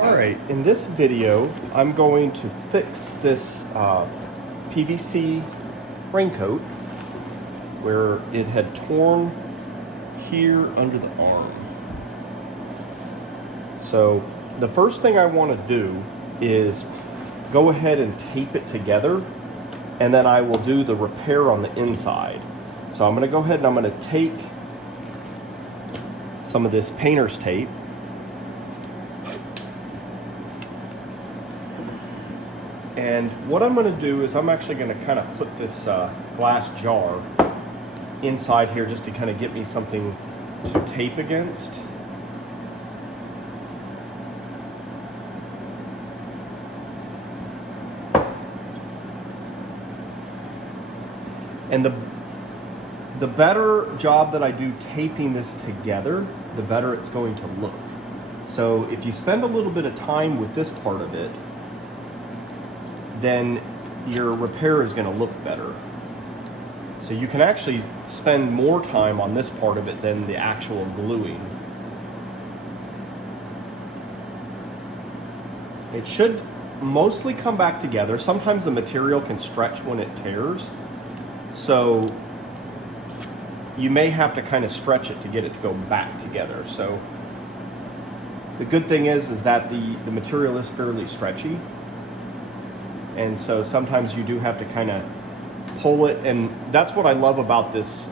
Alright, in this video, I'm going to fix this PVC raincoat where it had torn here under the arm. So the first thing I want to do is go ahead and tape it together, and then I will do the repair on the inside. So I'm going to go ahead and I'm going to take some of this painter's tape, and what I'm going to do is I'm actually going to kind of put this glass jar inside here just to kind of get me something to tape against. And the better job that I do taping this together, the better it's going to look. So if you spend a little bit of time with this part of it, then your repair is going to look better. So you can actually spend more time on this part of it than the actual gluing. It should mostly come back together. Sometimes the material can stretch when it tears, so you may have to kind of stretch it to get it to go back together. So the good thing is that the material is fairly stretchy, and so sometimes you do have to kind of pull it, and that's what I love about this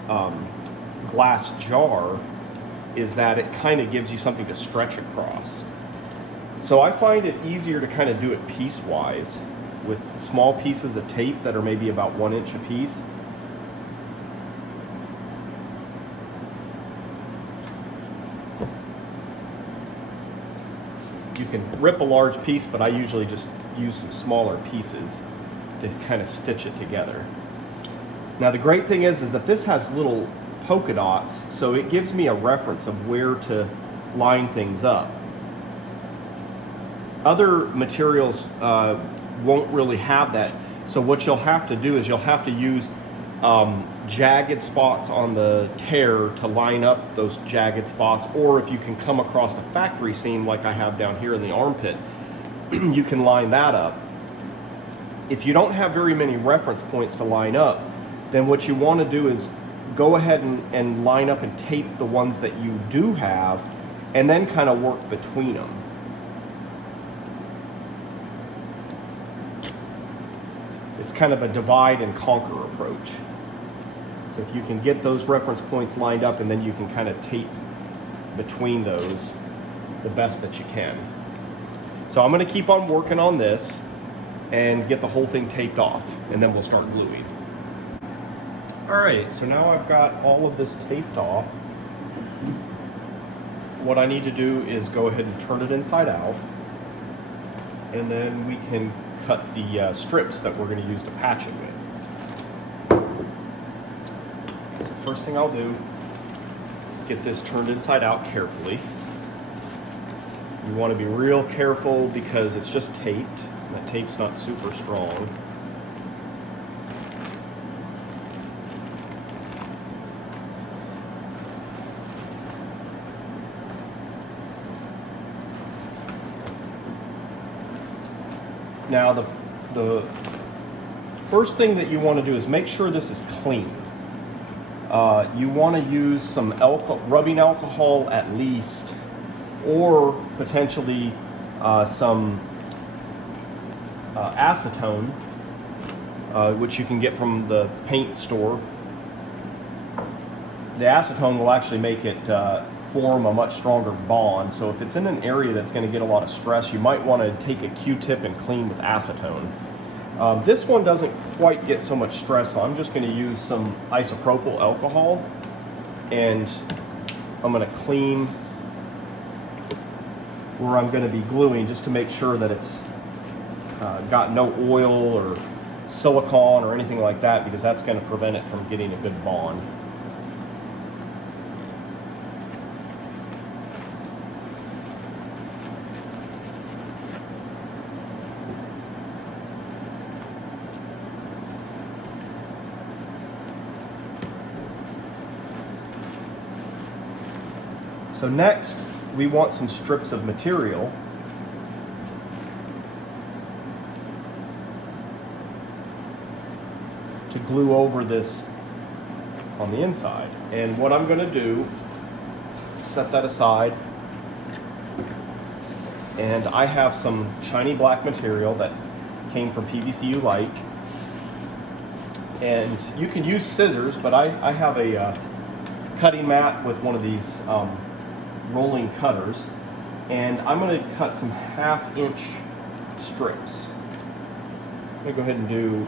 glass jar, is that it kind of gives you something to stretch across. So I find it easier to kind of do it piecewise with small pieces of tape that are maybe about 1 inch a piece. You can rip a large piece, but I usually just use some smaller pieces to kind of stitch it together. Now the great thing is that this has little polka dots, so it gives me a reference of where to line things up. Other materials won't really have that, so what you'll have to do is you'll have to use jagged spots on the tear to line up those jagged spots, or if you can come across a factory seam like I have down here in the armpit, you can line that up. If you don't have very many reference points to line up, then what you want to do is go ahead and line up and tape the ones that you do have, and then kind of work between them. It's kind of a divide and conquer approach. So if you can get those reference points lined up, and then you can kind of tape between those the best that you can. So I'm going to keep on working on this and get the whole thing taped off, and then we'll start gluing. Alright, so now I've got all of this taped off. What I need to do is go ahead and turn it inside out, and then we can cut the strips that we're going to use to patch it with. So first thing I'll do is get this turned inside out carefully. You want to be real careful because it's just taped. That tape's not super strong. Now the first thing that you want to do is make sure this is clean. You want to use some rubbing alcohol at least, or potentially some acetone, which you can get from the paint store. The acetone will actually make it form a much stronger bond, so if it's in an area that's going to get a lot of stress, you might want to take a Q-tip and clean with acetone. This one doesn't quite get so much stress, so I'm just going to use some isopropyl alcohol, and I'm going to clean where I'm going to be gluing, just to make sure that it's got no oil or silicone or anything like that, because that's going to prevent it from getting a good bond. So next, we want some strips of material glue over this on the inside. And what I'm going to do, set that aside, and I have some shiny black material that came from PVC you like, and you can use scissors, but I have a cutting mat with one of these rolling cutters, and I'm going to cut some 1/2 inch strips. I'm going to go ahead and do,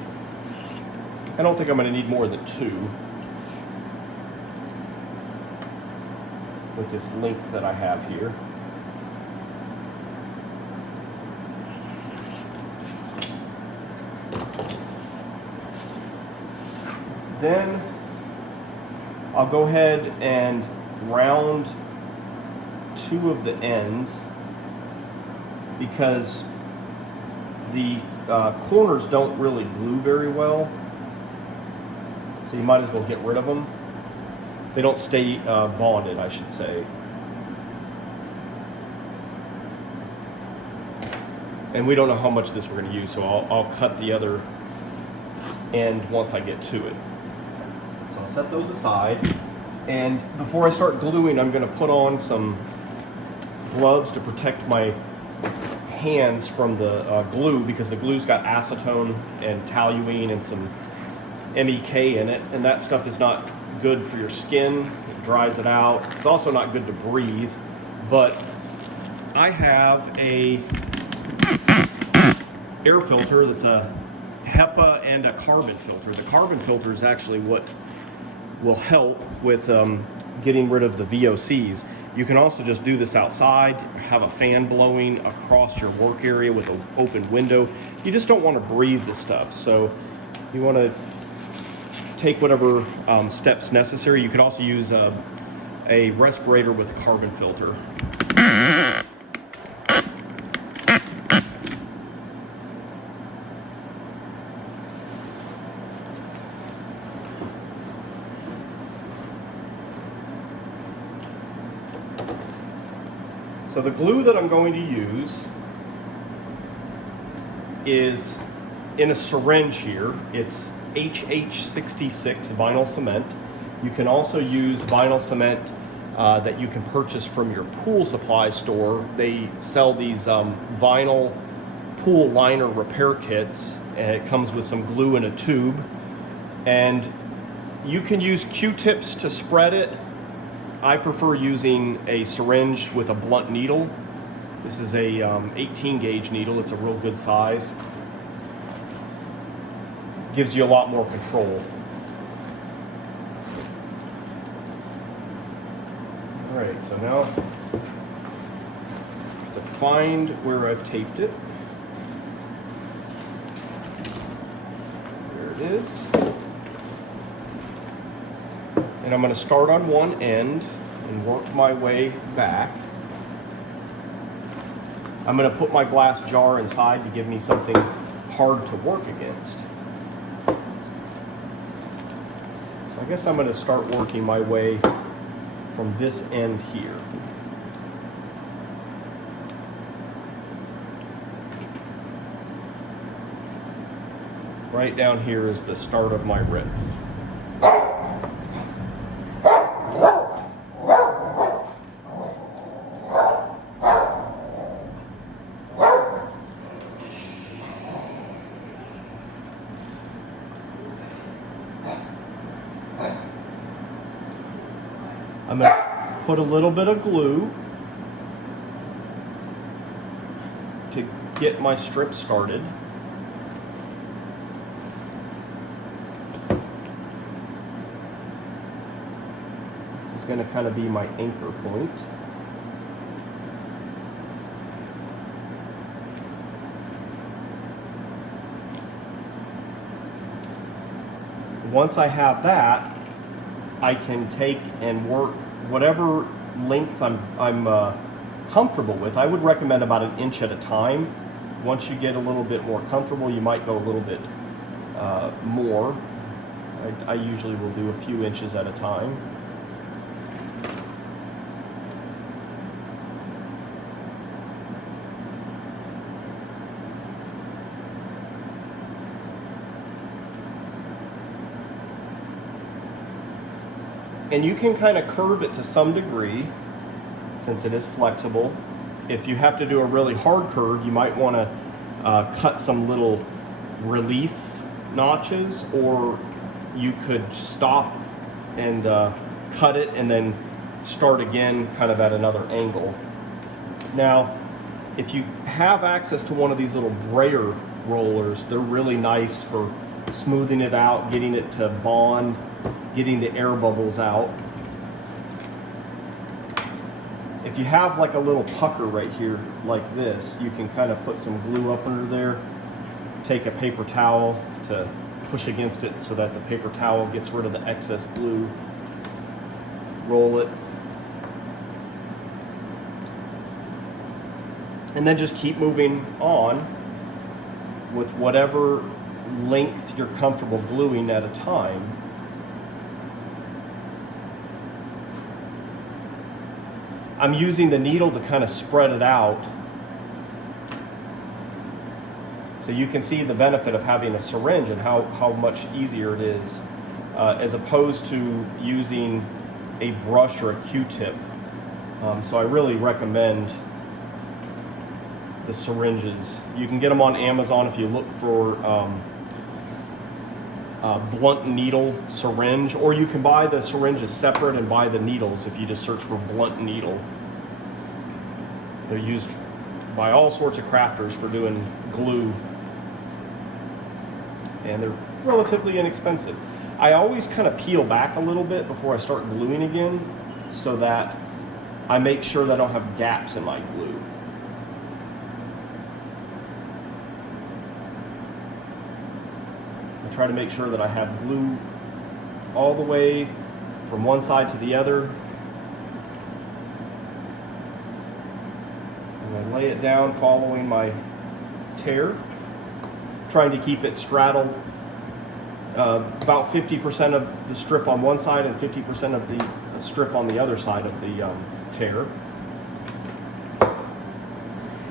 I don't think I'm going to need more than 2 with this length that I have here. Then I'll go ahead and round 2 of the ends, because the corners don't really glue very well, so you might as well get rid of them. They don't stay bonded, I should say. And we don't know how much of this we're going to use, so I'll cut the other end once I get to it. So I'll set those aside, and before I start gluing, I'm going to put on some gloves to protect my hands from the glue, because the glue's got acetone and toluene and some MEK in it, and that stuff is not good for your skin. It dries it out. It's also not good to breathe. But I have a air filter that's a HEPA and a carbon filter. The carbon filter is actually what will help with getting rid of the VOCs. You can also just do this outside, have a fan blowing across your work area with an open window. You just don't want to breathe this stuff, so you want to take whatever steps necessary. You can also use a respirator with a carbon filter. So the glue that I'm going to use is in a syringe here. It's HH66 vinyl cement. You can also use vinyl cement that you can purchase from your pool supply store. They sell these vinyl pool liner repair kits, and it comes with some glue in a tube. And you can use Q-tips to spread it. I prefer using a syringe with a blunt needle. This is a 18 gauge needle. It's a real good size. Gives you a lot more control. All right, so now to find where I've taped it. There it is. And I'm going to start on one end and work my way back. I'm going to put my glass jar inside to give me something hard to work against. So I guess I'm going to start working my way from this end here. Right down here is the start of my rip. I'm going to put a little bit of glue to get my strip started. This is going to kind of be my anchor point. Once I have that, I can take and work whatever length I'm comfortable with. I would recommend about 1 inch at a time. Once you get a little bit more comfortable, you might go a little bit more. I usually will do a few inches at a time. And you can kind of curve it to some degree since it is flexible. If you have to do a really hard curve, you might want to cut some little relief notches, or you could stop and cut it and then start again kind of at another angle. Now, if you have access to one of these little brayer rollers, they're really nice for smoothing it out, getting it to bond, getting the air bubbles out. If you have like a little pucker right here like this, you can kind of put some glue up under there, take a paper towel to push against it so that the paper towel gets rid of the excess glue, roll it, and then just keep moving on with whatever length you're comfortable gluing at a time. I'm using the needle to kind of spread it out so you can see the benefit of having a syringe and how much easier it is as opposed to using a brush or a Q-tip. So I really recommend the syringes. You can get them on Amazon if you look for blunt needle syringe, or you can buy the syringes separate and buy the needles if you just search for blunt needle. They're used by all sorts of crafters for doing glue, and they're relatively inexpensive. I always kind of peel back a little bit before I start gluing again so that I make sure that I don't have gaps in my glue. I try to make sure that I have glue all the way from one side to the other. And I lay it down following my tear, trying to keep it straddled. About 50% of the strip on one side and 50% of the strip on the other side of the tear.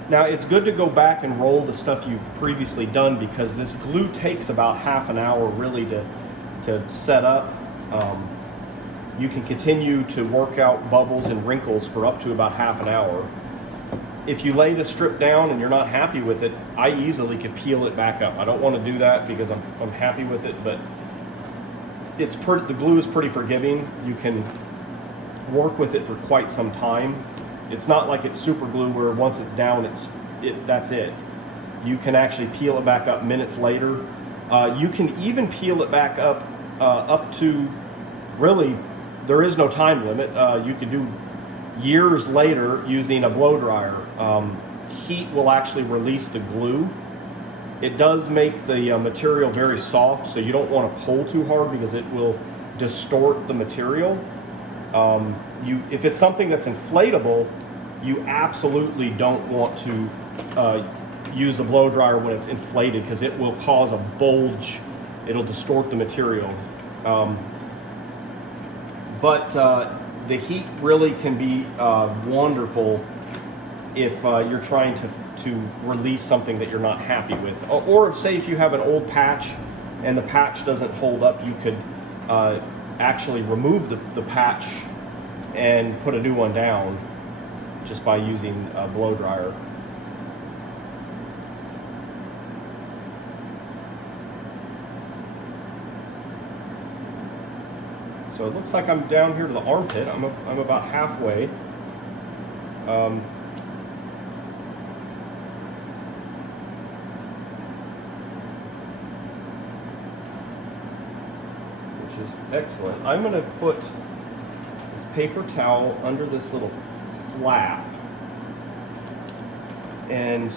Now it's good to go back and roll the stuff you've previously done because this glue takes about half an hour really to set up. You can continue to work out bubbles and wrinkles for up to about half an hour. If you lay the strip down and you're not happy with it, I easily could peel it back up. I don't want to do that because I'm happy with it, but the glue is pretty forgiving. You can work with it for quite some time. It's not like it's super glue where once it's down, that's it. You can actually peel it back up minutes later. You can even peel it back up to, really, there is no time limit. You could do years later using a blow dryer. Heat will actually release the glue. It does make the material very soft, so you don't want to pull too hard because it will distort the material. If it's something that's inflatable, you absolutely don't want to use the blow dryer when it's inflated because it will cause a bulge. It'll distort the material. But the heat really can be wonderful if you're trying to release something that you're not happy with. Or say if you have an old patch and the patch doesn't hold up, you could actually remove the patch and put a new one down just by using a blow dryer. So it looks like I'm down here to the armpit. I'm about halfway. Which is excellent. I'm going to put this paper towel under this little flap, and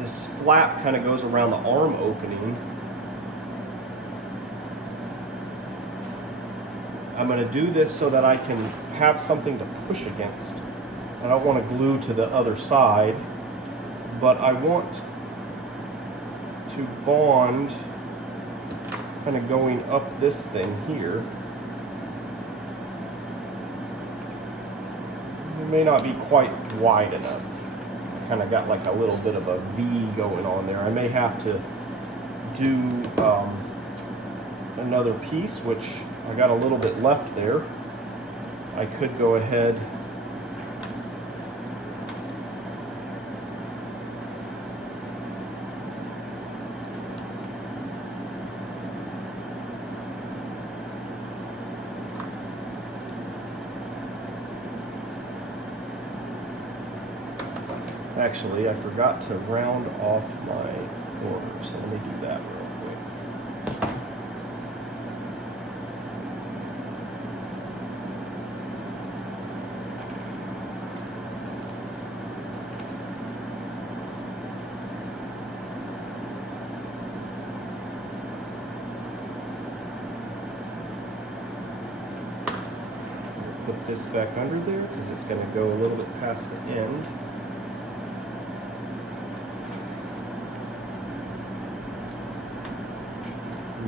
this flap kind of goes around the arm opening. I'm going to do this so that I can have something to push against. I don't want to glue to the other side, but I want to bond kind of going up this thing here. It may not be quite wide enough. I kind of got like a little bit of a V going on there. I may have to do another piece, which I got a little bit left there. I could go ahead Actually, I forgot to round off my corners, so let me do that real quick. Put this back under there because it's going to go a little bit past the end.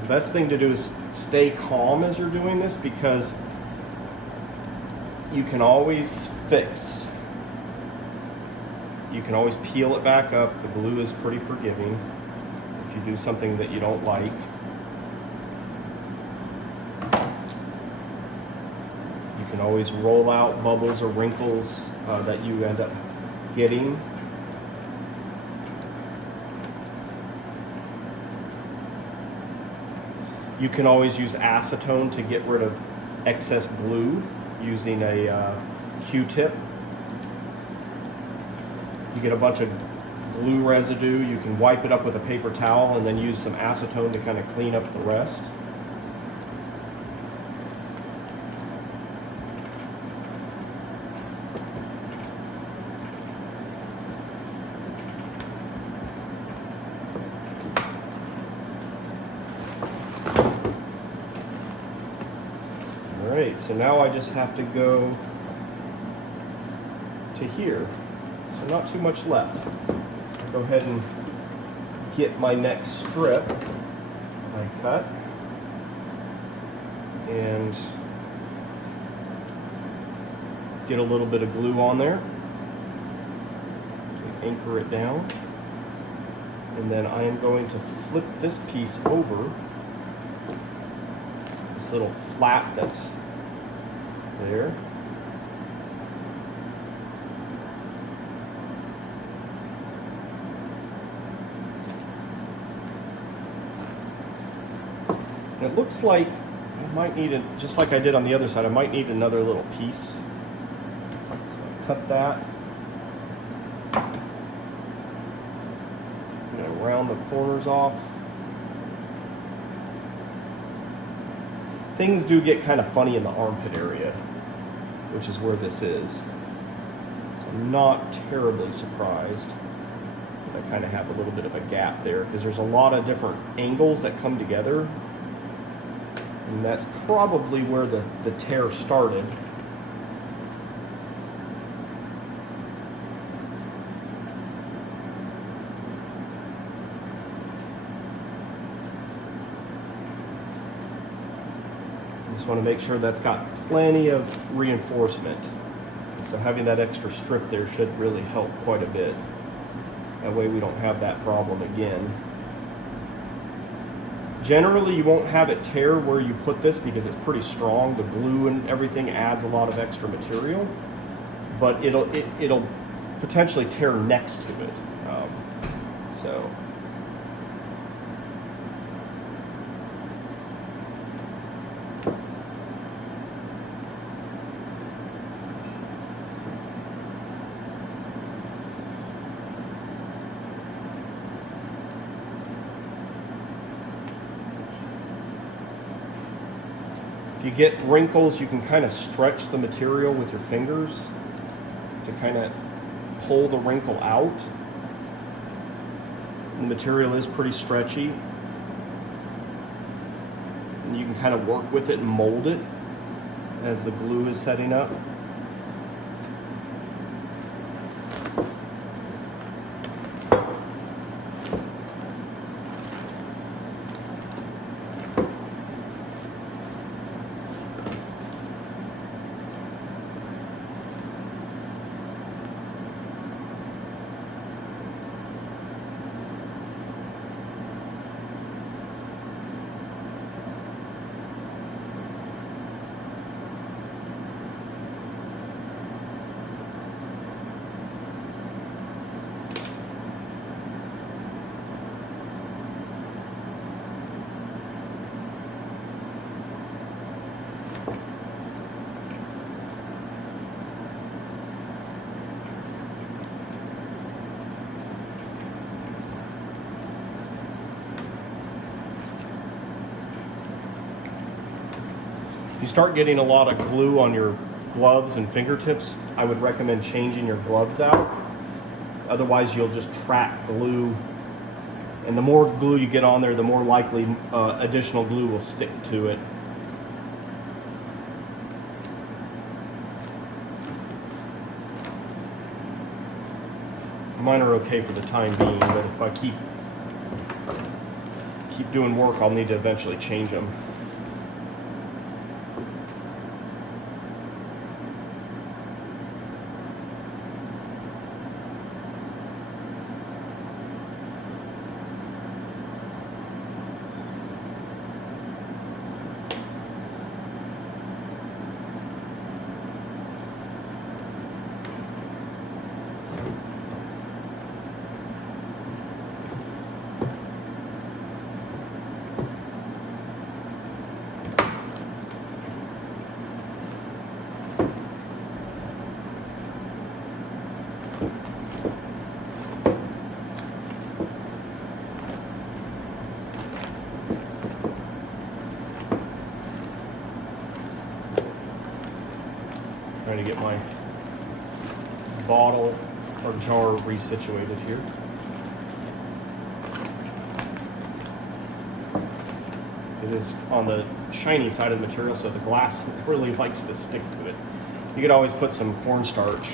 The best thing to do is stay calm as you're doing this, because you can always fix. You can always peel it back up. The glue is pretty forgiving if you do something that you don't like. You can always roll out bubbles or wrinkles that you end up getting. You can always use acetone to get rid of excess glue using a Q-tip. You get a bunch of glue residue, you can wipe it up with a paper towel and then use some acetone to kind of clean up the rest. Alright, so now I just have to go to here. So not too much left. I'll go ahead and get my next strip I cut and get a little bit of glue on there to anchor it down. And then I am going to flip this piece over, this little flap that's there. And it looks like I might need just like I did on the other side, I might need another little piece. So I cut that. I'm going to round the corners off. Things do get kind of funny in the armpit area, which is where this is. So I'm not terribly surprised that I kind of have a little bit of a gap there, because there's a lot of different angles that come together. And that's probably where the tear started. Want to make sure that's got plenty of reinforcement. So having that extra strip there should really help quite a bit. That way we don't have that problem again. Generally you won't have it tear where you put this because it's pretty strong. The glue and everything adds a lot of extra material, but it'll potentially tear next to it. So if you get wrinkles, you can kind of stretch the material with your fingers to kind of pull the wrinkle out. The material is pretty stretchy, and you can kind of work with it and mold it as the glue is setting up. you start getting a lot of glue on your gloves and fingertips, I would recommend changing your gloves out. Otherwise, you'll just trap glue. And the more glue you get on there, the more likely additional glue will stick to it. Mine are okay for the time being, but if I keep doing work, I'll need to eventually change them. Trying to get my bottle or jar resituated here. It is on the shiny side of the material, so the glass really likes to stick to it. You could always put some cornstarch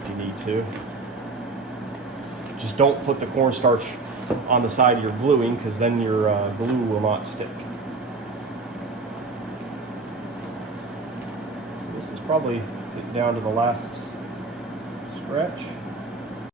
if you need to. Just don't put the cornstarch on the side you're gluing, because then your glue will not stick. So this is probably down to the last stretch.